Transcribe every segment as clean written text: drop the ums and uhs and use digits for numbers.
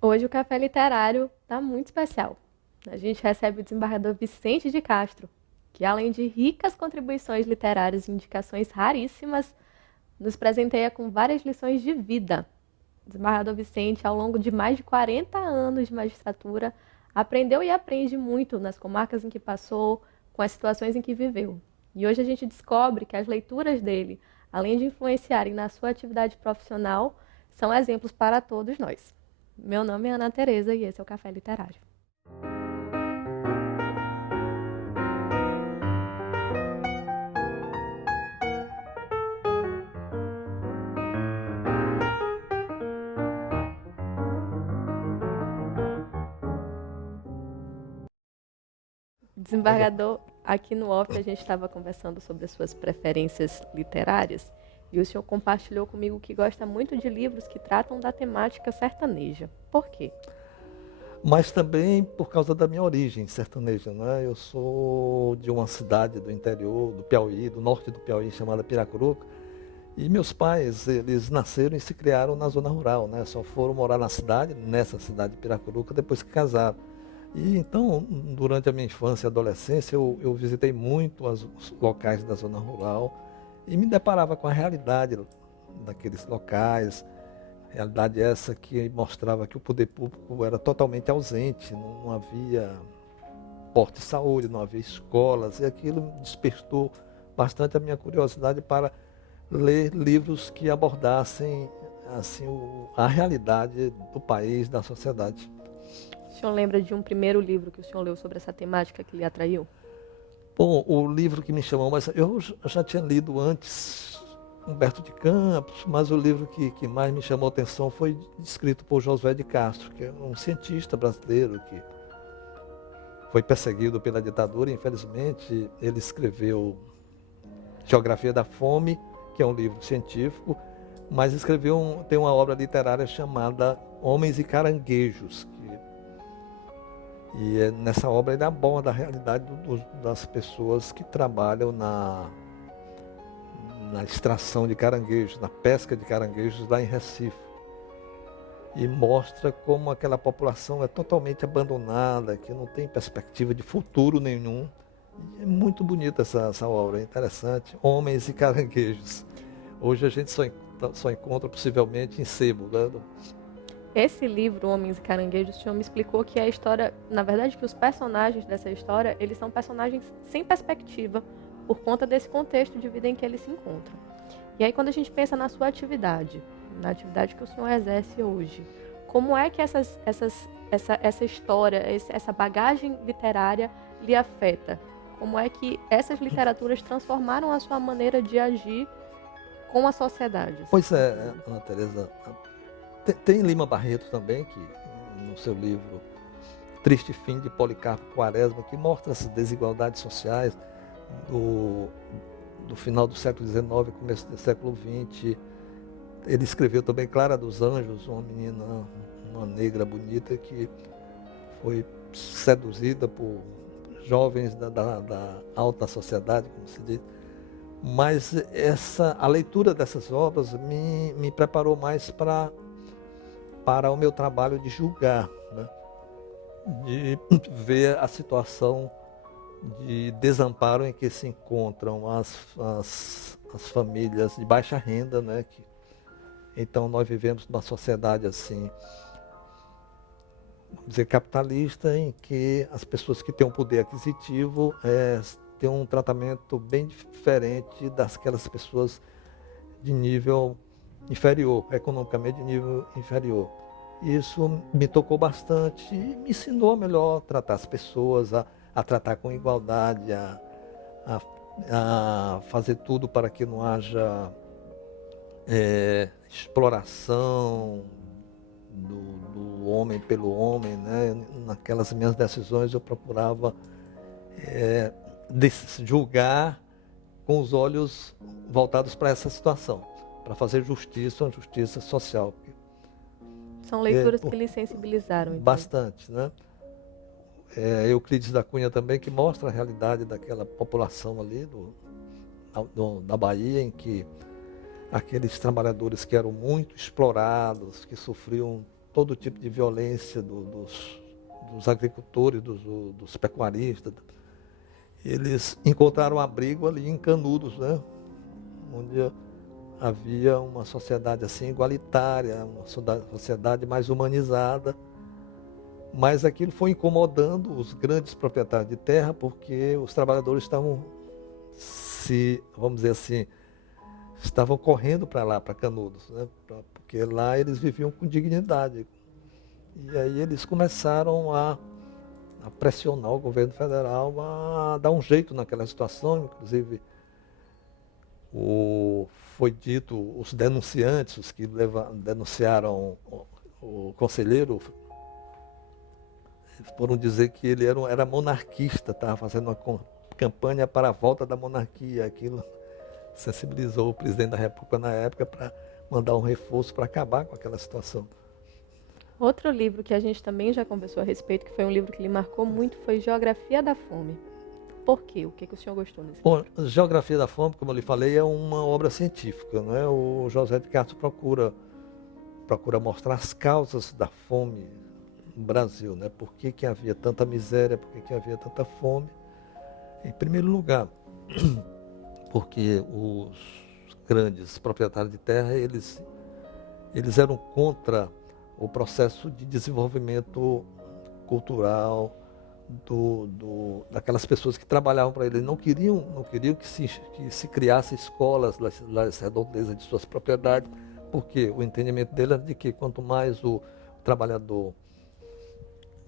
Hoje o Café Literário está muito especial. A gente recebe o desembargador Vicente de Castro, que além de ricas contribuições literárias e indicações raríssimas, nos presenteia com várias lições de vida. O desembargador Vicente, ao longo de mais de 40 anos de magistratura, aprendeu e aprende muito nas comarcas em que passou, com as situações em que viveu. E hoje a gente descobre que as leituras dele, além de influenciarem na sua atividade profissional, são exemplos para todos nós. Meu nome é Ana Tereza e esse é o Café Literário. Legal. Desembargador, aqui no off a gente estava conversando sobre as suas preferências literárias e o senhor compartilhou comigo que gosta muito de livros que tratam da temática sertaneja. Por quê? Mas também por causa da minha origem sertaneja, né? Eu sou de uma cidade do interior do Piauí, do norte do Piauí, chamada Piracuruca. E meus pais, eles nasceram e se criaram na zona rural, né? Só foram morar na cidade, nessa cidade de Piracuruca, depois que casaram. E então, durante a minha infância e adolescência, eu visitei muito os locais da zona rural e me deparava com a realidade daqueles locais. Realidade essa que mostrava que o poder público era totalmente ausente, não havia porto de saúde, não havia escolas, e aquilo despertou bastante a minha curiosidade para ler livros que abordassem assim a realidade do país, da sociedade. O senhor lembra de um primeiro livro que o senhor leu sobre essa temática que lhe atraiu? Bom, o livro que me chamou, mas eu já tinha lido antes Humberto de Campos, mas o livro que mais me chamou a atenção foi escrito por Josué de Castro, que é um cientista brasileiro que foi perseguido pela ditadura. Infelizmente, ele escreveu Geografia da Fome, que é um livro científico, mas tem uma obra literária chamada Homens e Caranguejos, nessa obra ele aborda a realidade das pessoas que trabalham na extração de caranguejos, na pesca de caranguejos lá em Recife. E mostra como aquela população é totalmente abandonada, que não tem perspectiva de futuro nenhum. E é muito bonita essa obra, é interessante. Homens e Caranguejos. Hoje a gente só encontra possivelmente em sebo, né? Esse livro, Homens e Caranguejos, o senhor me explicou que a história, na verdade, que os personagens dessa história, eles são personagens sem perspectiva, por conta desse contexto de vida em que eles se encontram. E aí, quando a gente pensa na sua atividade, na atividade que o senhor exerce hoje, como é que essa história, essa bagagem literária lhe afeta? Como é que essas literaturas transformaram a sua maneira de agir com a sociedade? Assim, Pois é, Ana Tereza, tem Lima Barreto também, que no seu livro Triste Fim de Policarpo Quaresma, que mostra as desigualdades sociais do, do final do século XIX, começo do século XX. Ele escreveu também Clara dos Anjos, uma menina, uma negra bonita que foi seduzida por jovens da alta sociedade, como se diz. Mas a leitura dessas obras me preparou mais para o meu trabalho de julgar, né? De ver a situação de desamparo em que se encontram as famílias de baixa renda, né? Então nós vivemos numa sociedade assim, vamos dizer, capitalista, em que as pessoas que têm um poder aquisitivo têm um tratamento bem diferente daquelas pessoas de nível inferior, economicamente de nível inferior. Isso me tocou bastante e me ensinou a melhor tratar as pessoas, a tratar com igualdade, a fazer tudo para que não haja exploração do homem pelo homem, né? Naquelas minhas decisões eu procurava julgar com os olhos voltados para essa situação, para fazer justiça, uma justiça social. são leituras que lhe sensibilizaram, então. Bastante, né? Euclides da Cunha também, que mostra a realidade daquela população ali da Bahia, em que aqueles trabalhadores que eram muito explorados, que sofriam todo tipo de violência dos agricultores, dos pecuaristas. Eles encontraram abrigo ali em Canudos, né? Onde havia uma sociedade assim igualitária, uma sociedade mais humanizada. Mas aquilo foi incomodando os grandes proprietários de terra, porque os trabalhadores estavam vamos dizer assim, estavam correndo para lá, para Canudos, né? Porque lá eles viviam com dignidade. E aí eles começaram a pressionar o governo federal a dar um jeito naquela situação, inclusive foi dito, os denunciantes, os que denunciaram o conselheiro, foram dizer que ele era monarquista, estava fazendo uma campanha para a volta da monarquia. Aquilo sensibilizou o presidente da República na época para mandar um reforço para acabar com aquela situação. Outro livro que a gente também já conversou a respeito, que foi um livro que lhe marcou muito, foi Geografia da Fome. Por quê? O que o senhor gostou nesse livro? Bom, Geografia da Fome, como eu lhe falei, é uma obra científica, não é? O José de Castro procura mostrar as causas da fome no Brasil, né? Por que havia tanta miséria, por que havia tanta fome. Em primeiro lugar, porque os grandes proprietários de terra, eles eram contra o processo de desenvolvimento cultural daquelas pessoas que trabalhavam para eles. Não queriam que se criasse escolas nas redondezas de suas propriedades, porque o entendimento dele era de que quanto mais o trabalhador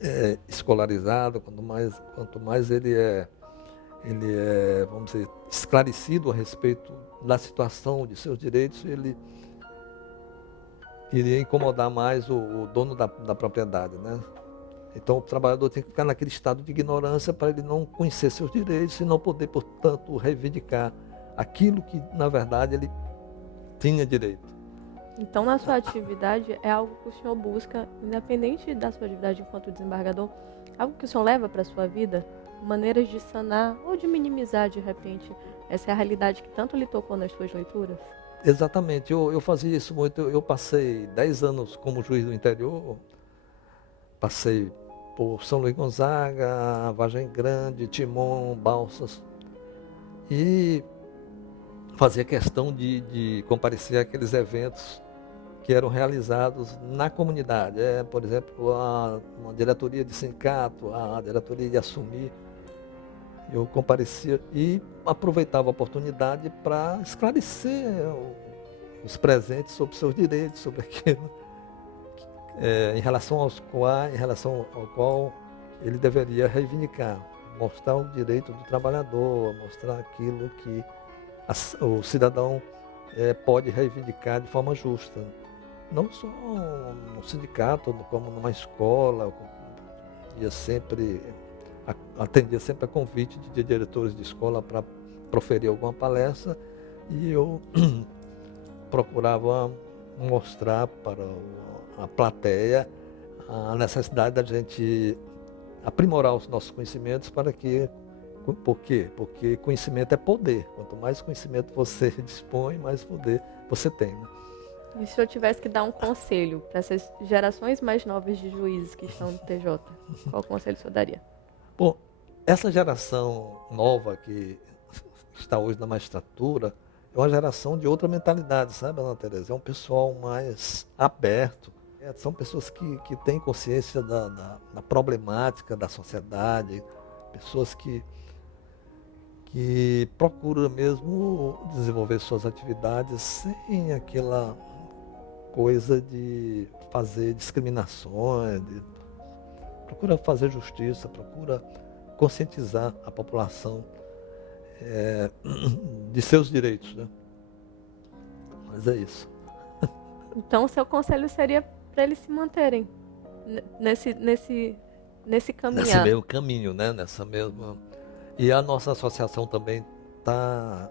é escolarizado, quanto mais ele é, vamos dizer, esclarecido a respeito da situação, de seus direitos, ele iria incomodar mais o dono da propriedade, né? Então o trabalhador tem que ficar naquele estado de ignorância para ele não conhecer seus direitos e não poder, portanto, reivindicar aquilo que, na verdade, ele tinha direito. Então, na sua atividade, é algo que o senhor busca, independente da sua atividade enquanto desembargador, algo que o senhor leva para a sua vida, maneiras de sanar ou de minimizar, de repente, essa é a realidade que tanto lhe tocou nas suas leituras? Exatamente, eu fazia isso muito. Eu passei 10 anos como juiz do interior, passei por São Luís Gonzaga, Vargem Grande, Timon, Balsas, e fazia questão de comparecer àqueles eventos que eram realizados na comunidade. Por exemplo, uma diretoria de sindicato, a diretoria de assumir. Eu comparecia e aproveitava a oportunidade para esclarecer os presentes sobre seus direitos, sobre aquilo, em relação ao qual ele deveria reivindicar, mostrar o direito do trabalhador, mostrar aquilo que o cidadão pode reivindicar de forma justa. Não só no sindicato, como numa escola, atendia sempre a convite de diretores de escola para proferir alguma palestra, e eu procurava mostrar para a plateia a necessidade da gente aprimorar os nossos conhecimentos por quê? Porque conhecimento é poder. Quanto mais conhecimento você dispõe, mais poder você tem, né? E se eu tivesse que dar um conselho para essas gerações mais novas de juízes que estão no TJ, qual conselho o senhor daria? Bom, essa geração nova que está hoje na magistratura é uma geração de outra mentalidade, sabe, Ana Tereza? É um pessoal mais aberto. São pessoas que têm consciência da problemática da sociedade, pessoas que procuram mesmo desenvolver suas atividades sem aquela coisa de fazer discriminações, procura fazer justiça, procura conscientizar a população de seus direitos, né? Mas é isso. Então, o seu conselho seria para eles se manterem nesse caminhar. Nesse mesmo caminho, né? Nessa mesma... E a nossa associação também está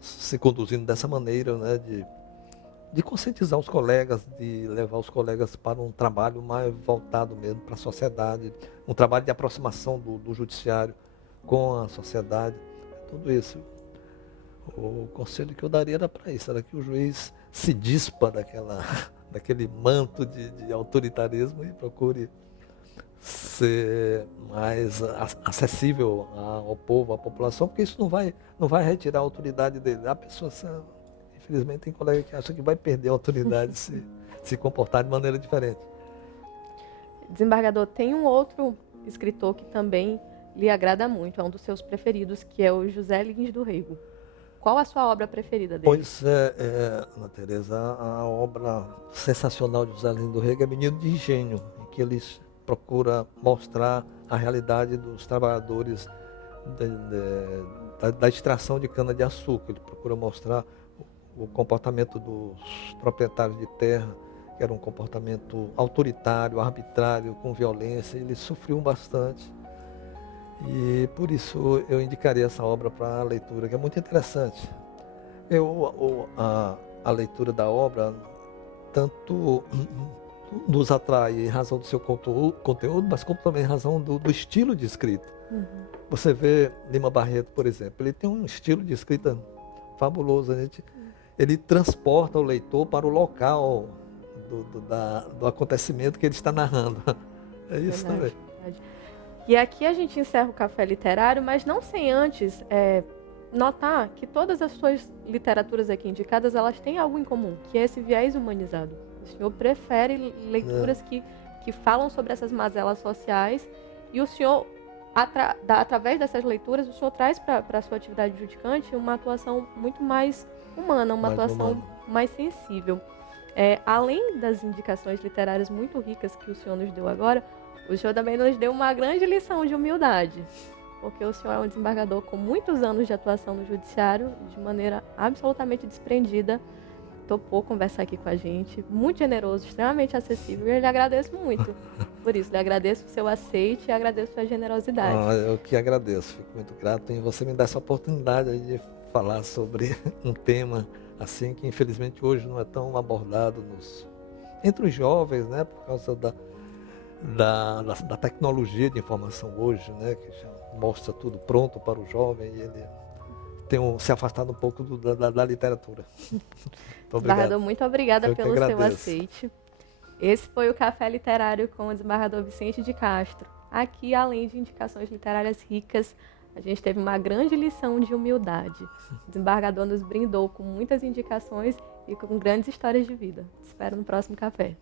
se conduzindo dessa maneira, né? De conscientizar os colegas, de levar os colegas para um trabalho mais voltado mesmo para a sociedade, um trabalho de aproximação do judiciário com a sociedade, tudo isso. O conselho que eu daria era para isso, era que o juiz se dispa daquele manto de autoritarismo e procure ser mais acessível ao povo, à população, porque isso não vai retirar a autoridade dele. A pessoa, infelizmente, tem colega que acha que vai perder a autoridade se comportar de maneira diferente. Desembargador, tem um outro escritor que também lhe agrada muito, é um dos seus preferidos, que é o José Lins do Rego. Qual a sua obra preferida dele? Pois é, Ana Tereza, a obra sensacional de José Lins do Rego é Menino de Engenho, em que ele procura mostrar a realidade dos trabalhadores da extração de cana-de-açúcar. Ele procura mostrar o comportamento dos proprietários de terra, que era um comportamento autoritário, arbitrário, com violência. Ele sofreu bastante. E por isso eu indicaria essa obra para a leitura, que é muito interessante. A leitura da obra tanto nos atrai em razão do seu conteúdo, mas como também em razão do estilo de escrita. Uhum. Você vê Lima Barreto, por exemplo, ele tem um estilo de escrita fabuloso. Ele transporta o leitor para o local do acontecimento que ele está narrando. É isso também. E aqui a gente encerra o Café Literário, mas não sem antes notar que todas as suas literaturas aqui indicadas, elas têm algo em comum, que é esse viés humanizado. O senhor prefere leituras que falam sobre essas mazelas sociais e o senhor, através dessas leituras, o senhor traz para a sua atividade judicante uma atuação muito mais humana, uma atuação mais sensível. Além das indicações literárias muito ricas que o senhor nos deu agora, o senhor também nos deu uma grande lição de humildade, porque o senhor é um desembargador com muitos anos de atuação no judiciário, de maneira absolutamente desprendida, topou conversar aqui com a gente, muito generoso, extremamente acessível, e eu lhe agradeço muito por isso. Lhe agradeço o seu aceite e agradeço a sua generosidade. Eu que agradeço, fico muito grato em você me dar essa oportunidade de falar sobre um tema assim que infelizmente hoje não é tão abordado entre os jovens, né, por causa da tecnologia de informação hoje, né, que já mostra tudo pronto para o jovem e ele tem se afastado um pouco da literatura. Desembargador, muito obrigada pelo seu aceite. Esse foi o Café Literário com o desembargador Vicente de Castro. Aqui, além de indicações literárias ricas, a gente teve uma grande lição de humildade. O desembargador nos brindou com muitas indicações e com grandes histórias de vida. Te espero no próximo café.